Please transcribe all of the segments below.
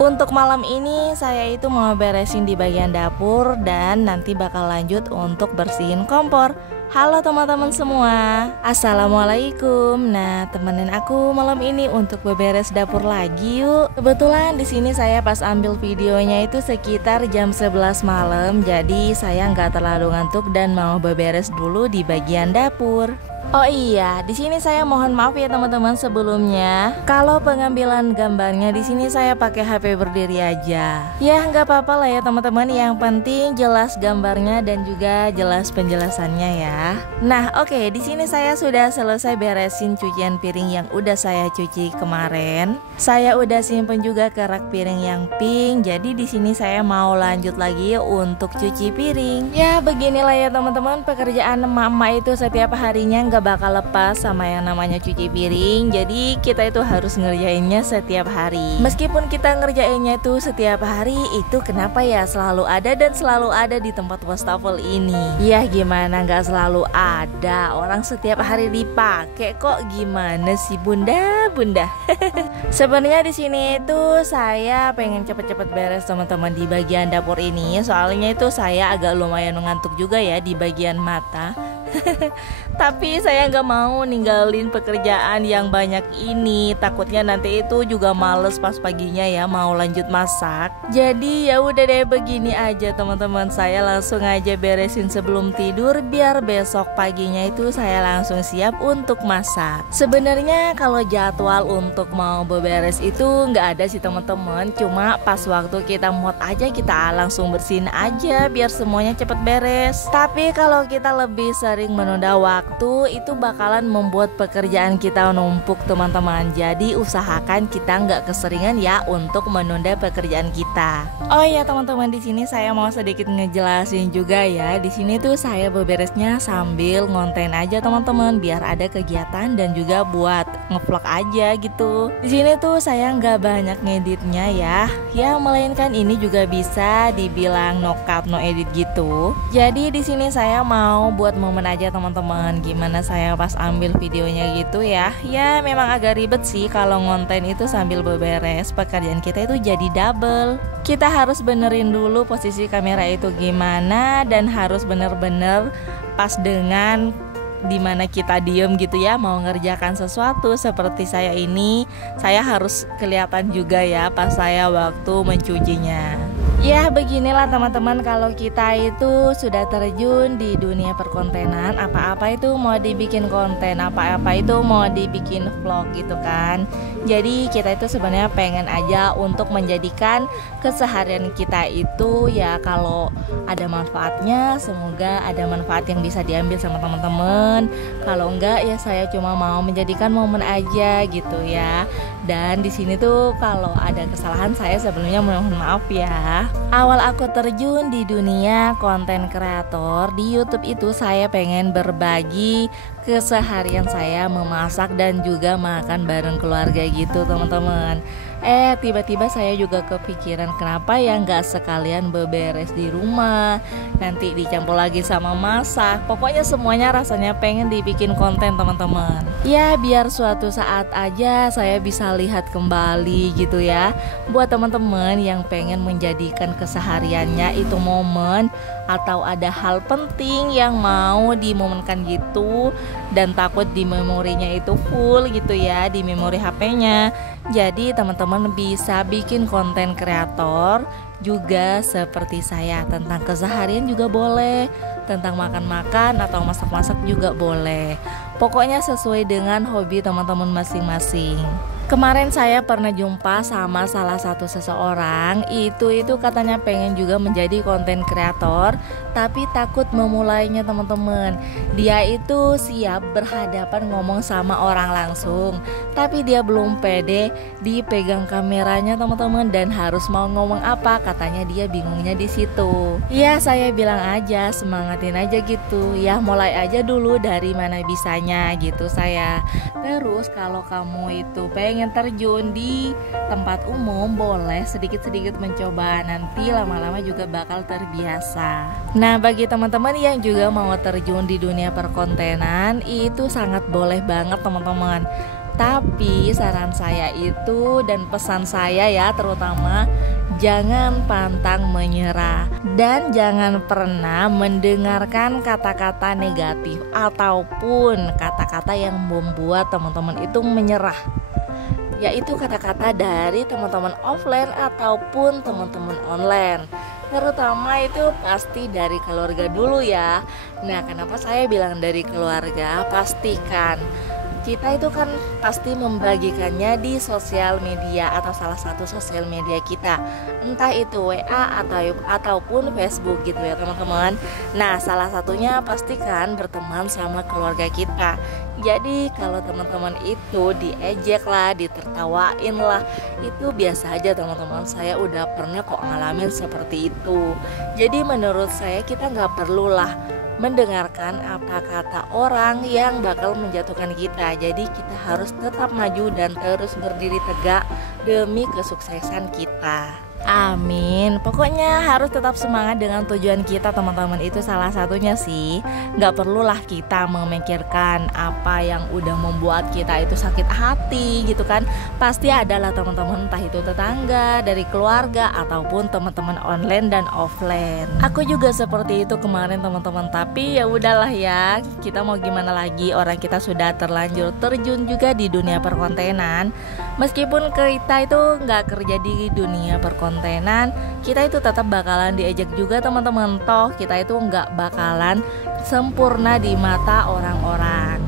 Untuk malam ini saya itu mau beresin di bagian dapur dan nanti bakal lanjut untuk bersihin kompor. Halo teman-teman semua, assalamualaikum. Nah, temenin aku malam ini untuk beberes dapur lagi yuk. Kebetulan di sini saya pas ambil videonya itu sekitar jam 11 malam, jadi saya nggak terlalu ngantuk dan mau beberes dulu di bagian dapur. Oh iya, di sini saya mohon maaf ya teman-teman sebelumnya. Kalau pengambilan gambarnya di sini saya pakai HP berdiri aja. Ya nggak apa-apa lah ya teman-teman. Yang penting jelas gambarnya dan juga jelas penjelasannya ya. Nah oke, di sini saya sudah selesai beresin cucian piring yang udah saya cuci kemarin. Saya udah simpen juga kerak piring yang pink. Jadi di sini saya mau lanjut lagi untuk cuci piring. Ya beginilah ya teman-teman, pekerjaan emak-emak itu setiap harinya nggak bakal lepas sama yang namanya cuci piring. Jadi kita itu harus ngerjainnya setiap hari. Meskipun kita ngerjainnya itu setiap hari, itu kenapa ya selalu ada dan selalu ada di tempat wastafel ini? Ya gimana nggak selalu ada, orang setiap hari dipakai kok, gimana sih bunda? Sebenarnya di sini itu saya pengen cepet-cepet beres teman-teman di bagian dapur ini. Soalnya itu saya agak lumayan ngantuk juga ya di bagian mata. Tapi saya nggak mau ninggalin pekerjaan yang banyak ini. Takutnya nanti itu juga males pas paginya ya mau lanjut masak. Jadi ya udah deh, begini aja teman-teman, saya langsung aja beresin sebelum tidur biar besok paginya itu saya langsung siap untuk masak. Sebenarnya kalau jadwal untuk mau beberes itu nggak ada sih teman-teman. Cuma pas waktu kita mood aja kita langsung bersihin aja biar semuanya cepet beres. Tapi kalau kita lebih sering menunda waktu itu bakalan membuat pekerjaan kita numpuk teman-teman. Jadi usahakan kita nggak keseringan ya untuk menunda pekerjaan kita. Oh iya teman-teman, di sini saya mau sedikit ngejelasin juga ya. Di sini tuh saya beberesnya sambil ngonten aja teman-teman, biar ada kegiatan dan juga buat ngevlog aja gitu. Di sini tuh saya nggak banyak ngeditnya ya. Ya melainkan ini juga bisa dibilang no cut no edit gitu. Jadi di sini saya mau buat momen aja teman-teman, gimana saya pas ambil videonya gitu ya. Ya memang agak ribet sih kalau ngonten itu sambil beberes. Pekerjaan kita itu jadi double. Kita harus benerin dulu posisi kamera itu gimana, dan harus bener-bener pas dengan dimana kita diem gitu ya, mau ngerjakan sesuatu. Seperti saya ini, saya harus kelihatan juga ya pas saya waktu mencucinya. Ya beginilah teman-teman, kalau kita itu sudah terjun di dunia perkontenan, apa-apa itu mau dibikin konten, apa-apa itu mau dibikin vlog gitu kan. Jadi kita itu sebenarnya pengen aja untuk menjadikan keseharian kita itu ya, kalau ada manfaatnya semoga ada manfaat yang bisa diambil sama teman-teman. Kalau enggak ya saya cuma mau menjadikan momen aja gitu ya. Dan di sini tuh kalau ada kesalahan saya sebelumnya mohon maaf ya. Awal aku terjun di dunia konten kreator di YouTube itu saya pengen berbagi keseharian saya memasak dan juga makan bareng keluarga gitu teman-teman. Tiba-tiba saya juga kepikiran kenapa ya nggak sekalian beberes di rumah, nanti dicampur lagi sama masak. Pokoknya semuanya rasanya pengen dibikin konten teman-teman. Ya biar suatu saat aja saya bisa lihat kembali gitu ya. Buat teman-teman yang pengen menjadikan kesehariannya itu momen, atau ada hal penting yang mau dimomenkan gitu dan takut di memorinya itu full gitu ya, di memori HP-nya. Jadi teman-teman bisa bikin konten kreator juga seperti saya, tentang keseharian juga boleh, tentang makan-makan atau masak-masak juga boleh. Pokoknya sesuai dengan hobi teman-teman masing-masing. Kemarin saya pernah jumpa sama salah satu seseorang, itu katanya pengen juga menjadi konten kreator, tapi takut memulainya teman-teman. Dia itu siap berhadapan ngomong sama orang langsung, tapi dia belum pede dipegang kameranya teman-teman, dan harus mau ngomong apa, katanya dia bingungnya di situ. Ya saya bilang aja, semangatin aja gitu ya, mulai aja dulu dari mana bisanya gitu saya. Terus kalau kamu itu pengen terjun di tempat umum, boleh sedikit-sedikit mencoba, nanti lama-lama juga bakal terbiasa. Nah bagi teman-teman yang juga mau terjun di dunia perkontenan, itu sangat boleh banget teman-teman. Tapi saran saya itu dan pesan saya ya terutama, jangan pantang menyerah dan jangan pernah mendengarkan kata-kata negatif ataupun kata-kata yang membuat teman-teman itu menyerah, yaitu kata-kata dari teman-teman offline ataupun teman-teman online. Terutama itu pasti dari keluarga dulu ya. Nah, kenapa saya bilang dari keluarga? Pastikan kita itu kan pasti membagikannya di sosial media atau salah satu sosial media kita, entah itu WA ataupun Facebook gitu ya teman-teman. Nah, salah satunya pastikan berteman sama keluarga kita. Jadi kalau teman-teman itu diejek lah, ditertawain lah, itu biasa aja teman-teman. Saya udah pernah kok ngalamin seperti itu. Jadi menurut saya kita nggak perlulah mendengarkan apa kata orang yang bakal menjatuhkan kita. Jadi kita harus tetap maju dan terus berdiri tegak demi kesuksesan kita. Amin. Pokoknya harus tetap semangat dengan tujuan kita teman-teman. Itu salah satunya sih. Gak perlulah kita memikirkan apa yang udah membuat kita itu sakit hati gitu kan. Pasti adalah teman-teman, entah itu tetangga, dari keluarga, ataupun teman-teman online dan offline. Aku juga seperti itu kemarin teman-teman. Tapi ya udahlah ya, kita mau gimana lagi, orang kita sudah terlanjur terjun juga di dunia perkontenan. Meskipun kita itu gak kerja di dunia perkontenan, kita itu tetap bakalan diejek juga teman-teman. Toh kita itu nggak bakalan sempurna di mata orang-orang.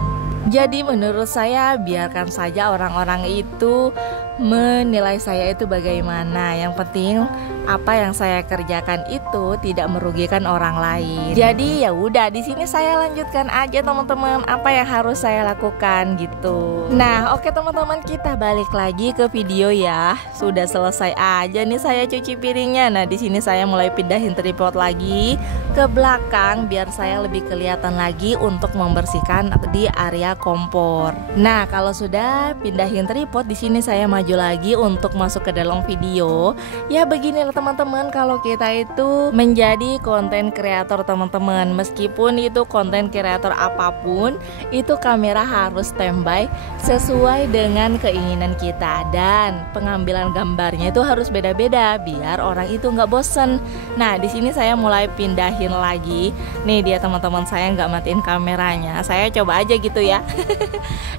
Jadi menurut saya biarkan saja orang-orang itu menilai saya itu bagaimana. Yang penting apa yang saya kerjakan itu tidak merugikan orang lain. Jadi ya udah, di sini saya lanjutkan aja teman-teman apa yang harus saya lakukan gitu. Nah, oke teman-teman, kita balik lagi ke video ya. Sudah selesai aja nih saya cuci piringnya. Nah, di sini saya mulai pindahin tripod lagi ke belakang biar saya lebih kelihatan lagi untuk membersihkan di area kompor. Nah, kalau sudah pindahin tripod, di sini saya maju lagi untuk masuk ke dalam video. Ya beginilah teman-teman, kalau kita itu menjadi konten kreator teman-teman, meskipun itu konten kreator apapun, itu kamera harus standby sesuai dengan keinginan kita, dan pengambilan gambarnya itu harus beda-beda biar orang itu nggak bosen. Nah, di sini saya mulai pindahin lagi. Nih dia teman-teman, saya nggak matiin kameranya, saya coba aja gitu ya.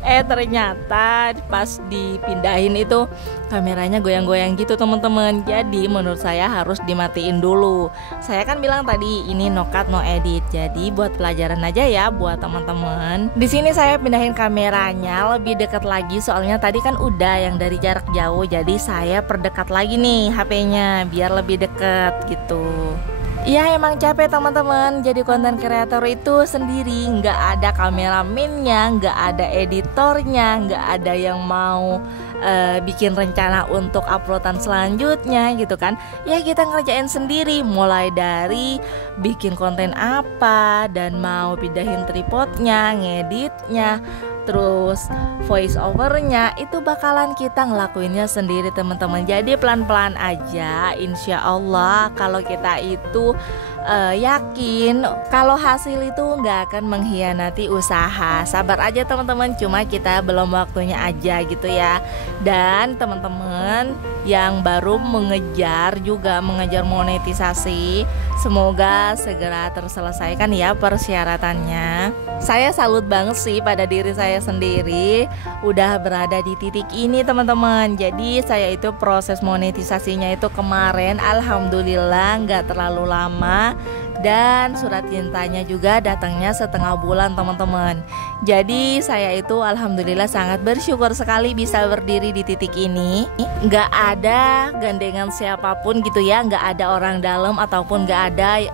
Ternyata pas dipindahin itu kameranya goyang-goyang gitu teman-teman. Jadi menurut saya harus dimatiin dulu. Saya kan bilang tadi ini no cut no edit. Jadi buat pelajaran aja ya buat teman-teman. Di sini saya pindahin kameranya lebih dekat lagi, soalnya tadi kan udah yang dari jarak jauh. Jadi saya perdekat lagi nih HP-nya biar lebih dekat gitu. Ya emang capek teman-teman, jadi konten kreator itu sendiri, nggak ada kameramennya, nggak ada editornya, nggak ada yang mau bikin rencana untuk uploadan selanjutnya gitu kan. Ya kita ngerjain sendiri, mulai dari bikin konten apa, dan mau pindahin tripodnya, ngeditnya, terus voice overnya, itu bakalan kita ngelakuinnya sendiri teman-teman. Jadi pelan-pelan aja, insya Allah kalau kita itu yakin kalau hasil itu nggak akan mengkhianati usaha. Sabar aja teman-teman, cuma kita belum waktunya aja gitu ya. Dan teman-teman yang baru mengejar monetisasi, semoga segera terselesaikan ya persyaratannya. Saya salut banget sih pada diri saya sendiri udah berada di titik ini teman-teman. Jadi saya itu proses monetisasinya itu kemarin alhamdulillah nggak terlalu lama, dan surat cintanya juga datangnya setengah bulan teman-teman. Jadi saya itu alhamdulillah sangat bersyukur sekali bisa berdiri di titik ini. Nggak ada gandengan siapapun gitu ya, nggak ada orang dalam ataupun nggak ada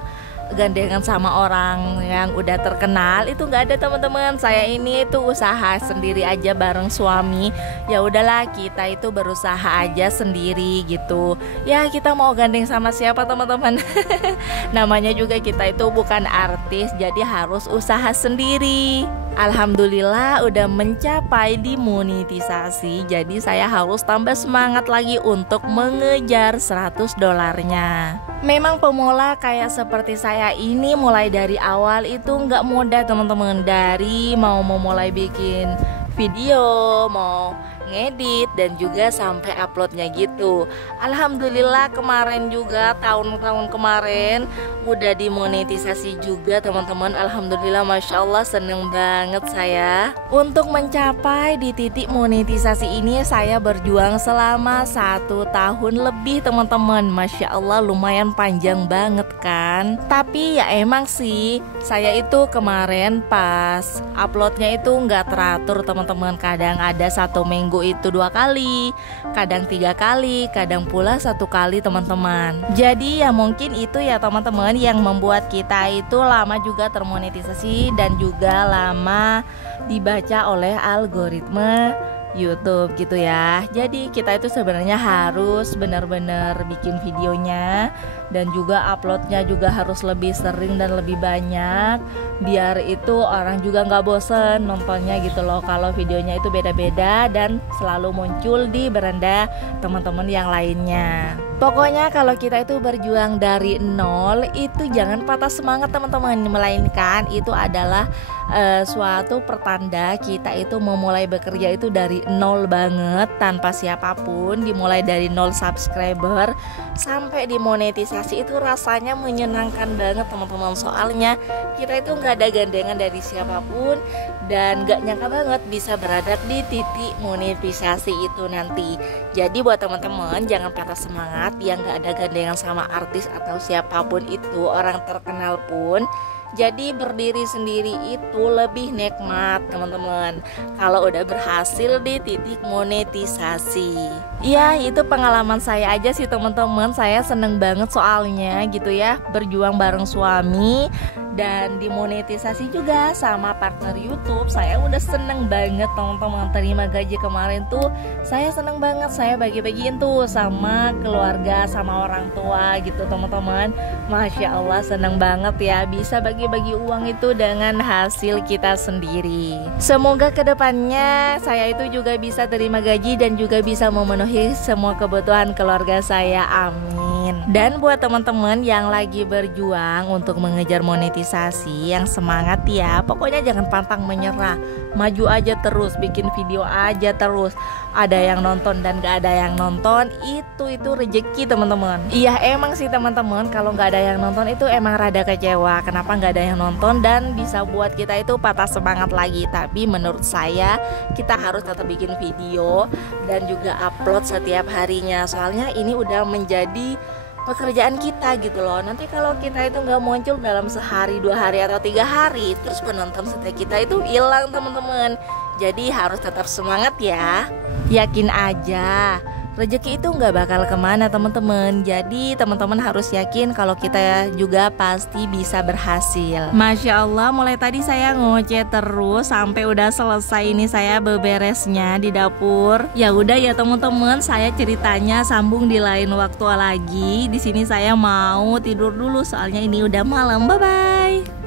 gandengan sama orang yang udah terkenal, itu nggak ada teman-teman. Saya ini tuh usaha sendiri aja bareng suami. Ya udahlah, kita itu berusaha aja sendiri gitu. Ya kita mau gandeng sama siapa teman-teman? Namanya juga kita itu bukan artis, jadi harus usaha sendiri. Alhamdulillah udah mencapai di monetisasi. Jadi saya harus tambah semangat lagi untuk mengejar $100-nya. Memang pemula kayak seperti saya ini mulai dari awal itu nggak mudah teman-teman. Dari mau memulai bikin video, mau ngedit, dan juga sampai uploadnya gitu. Alhamdulillah kemarin juga, tahun-tahun kemarin udah dimonetisasi juga teman-teman. Alhamdulillah, Masya Allah, seneng banget saya. Untuk mencapai di titik monetisasi ini saya berjuang selama 1 tahun lebih teman-teman. Masya Allah, lumayan panjang banget kan. Tapi ya emang sih, saya itu kemarin pas uploadnya itu nggak teratur teman-teman. Kadang ada 1 minggu itu 2 kali, kadang 3 kali, kadang pula 1 kali teman-teman. Jadi ya mungkin itu ya teman-teman yang membuat kita itu lama juga termonetisasi dan juga lama dibaca oleh algoritma YouTube gitu ya. Jadi kita itu sebenarnya harus benar-benar bikin videonya dan juga uploadnya juga harus lebih sering dan lebih banyak, biar itu orang juga nggak bosen nontonnya gitu loh. Kalau videonya itu beda-beda dan selalu muncul di beranda teman-teman yang lainnya. Pokoknya kalau kita itu berjuang dari nol itu jangan patah semangat teman-teman, melainkan itu adalah suatu pertanda kita itu memulai bekerja itu dari nol banget, tanpa siapapun, dimulai dari 0 subscriber sampai dimonetisasi. Itu rasanya menyenangkan banget teman-teman. Soalnya kita itu nggak ada gandengan dari siapapun dan nggak nyangka banget bisa berada di titik monetisasi itu nanti. Jadi buat teman-teman jangan patah semangat, yang nggak ada gandengan sama artis atau siapapun itu, orang terkenal pun. Jadi berdiri sendiri itu lebih nikmat teman-teman kalau udah berhasil di titik monetisasi. Ya itu pengalaman saya aja sih teman-teman. Saya seneng banget soalnya gitu ya, berjuang bareng suami dan dimonetisasi juga sama partner YouTube. Saya udah seneng banget teman-teman. Terima gaji kemarin tuh saya seneng banget. Saya bagi-bagiin tuh sama keluarga, sama orang tua gitu teman-teman. Masya Allah, seneng banget ya bisa bagi-bagi uang itu dengan hasil kita sendiri. Semoga kedepannya saya itu juga bisa terima gaji dan juga bisa memenuhi semua kebutuhan keluarga saya. Amin. Dan buat teman-teman yang lagi berjuang untuk mengejar monetisasi, yang semangat ya. Pokoknya jangan pantang menyerah, maju aja terus, bikin video aja terus. Ada yang nonton dan gak ada yang nonton, itu rezeki teman-teman. Iya emang sih teman-teman, kalau gak ada yang nonton itu emang rada kecewa. Kenapa gak ada yang nonton dan bisa buat kita itu patah semangat lagi. Tapi menurut saya kita harus tetap bikin video dan juga upload setiap harinya. Soalnya ini udah menjadi pekerjaan kita gitu loh. Nanti kalau kita itu nggak muncul dalam sehari, 2 hari atau 3 hari, terus penonton setia kita itu hilang teman-teman. Jadi harus tetap semangat ya. Yakin aja, rezeki itu nggak bakal kemana teman-teman. Jadi teman-teman harus yakin kalau kita juga pasti bisa berhasil. Masya Allah, mulai tadi saya ngoceh terus sampai udah selesai ini saya beberesnya di dapur. Ya udah ya teman-teman, saya ceritanya sambung di lain waktu lagi. Di sini saya mau tidur dulu soalnya ini udah malam. Bye bye.